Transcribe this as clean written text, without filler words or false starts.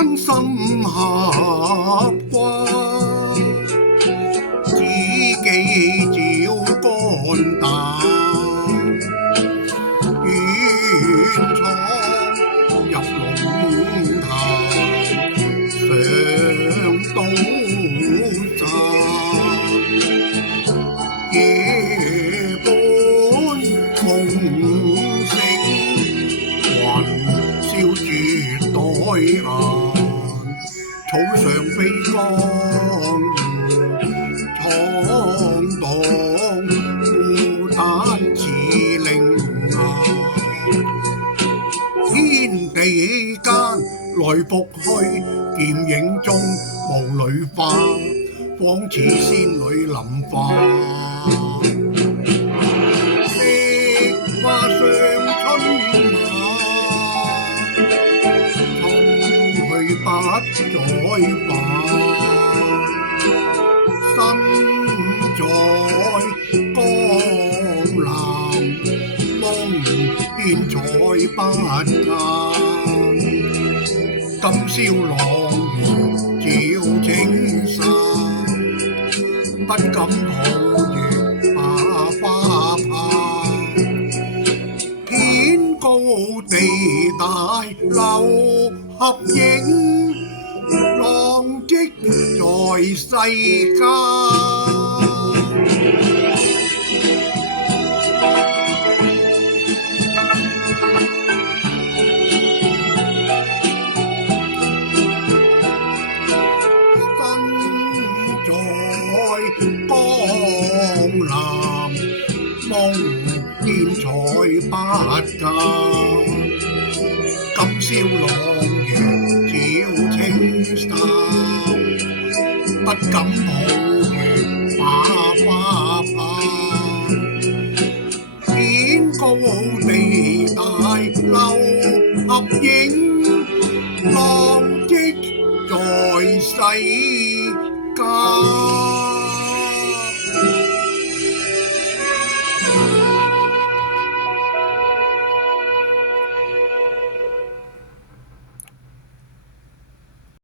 關心刻骨，自己照肝膽，遠闖入龍潭，上刀山，夜半夢醒，雲霄絕代顏，草上飛江湖，闖蕩孤單似凌顏，天地間來復去，劍影中霧裏花，仿似仙女臨化。惜花上春晚，衝去不再返。身在江南，夢見彩不間。今宵朗月照青山，不敢抱月把花盼。天高地大留合影，浪跡在世間。江南夢見彩不間，今宵朗月照青山，不敢抱